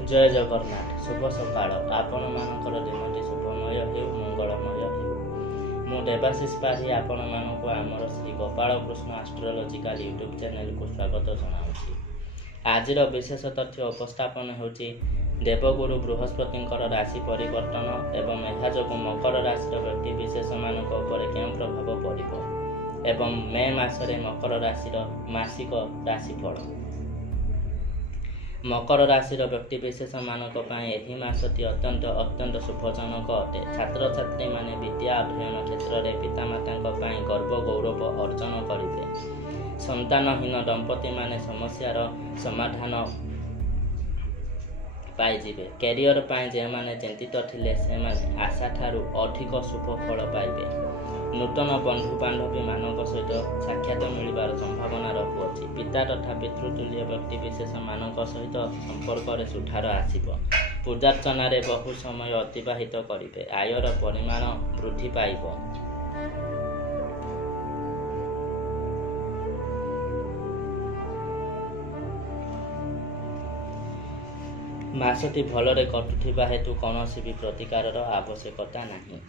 जय जगन्नाथ शुभ सकाळ आपण मानकर दिनटी शुभमय हेउ मंगलमय हेउ मु देवाशीष पाढ़ी आपण मानक आमर Shri Gopal Krishna astrological YouTube channel को स्वागत जनाऊँगी। आज विशेष तथ्य उपस्थापन होची देवगुरु बृहस्पति राशि परिवर्तन एवं यह जो मकर राशि व्यक्ति विशेष मानक क्यों प्रभाव पड़ो एवं मे मासरे मकर राशि मासिक राशिफल। मकर राशि व्यक्ति विशेष मानक यही मासटी अत्यंत शुभजनक अटे। छात्र छात्री माने विद्या अध्ययन क्षेत्र में पितामाता गर्व गौरव अर्जन करेंगे। संतानहीन दंपति माने समस्यार समाधान पाइबे। कैरियर जे माने चिंतित थिले से माने आशा ठारू अधिक शुभ फल पाइबे। नूतन बंधु बांधवी मानक सहित साक्षात मिलबार संभावना रहुअछि। पिता तथा पितृतुल्य व्यक्ति विशेष मानक सहित संपर्क सुधार आसिब। पूजार्चना बहु समय अतिबाहित करिवे। आयर परिमाण वृद्धि पाइब। मासटी भलरे कटुथिबा हेतु कौनसी भी प्रतिकार आवश्यकता नहीं।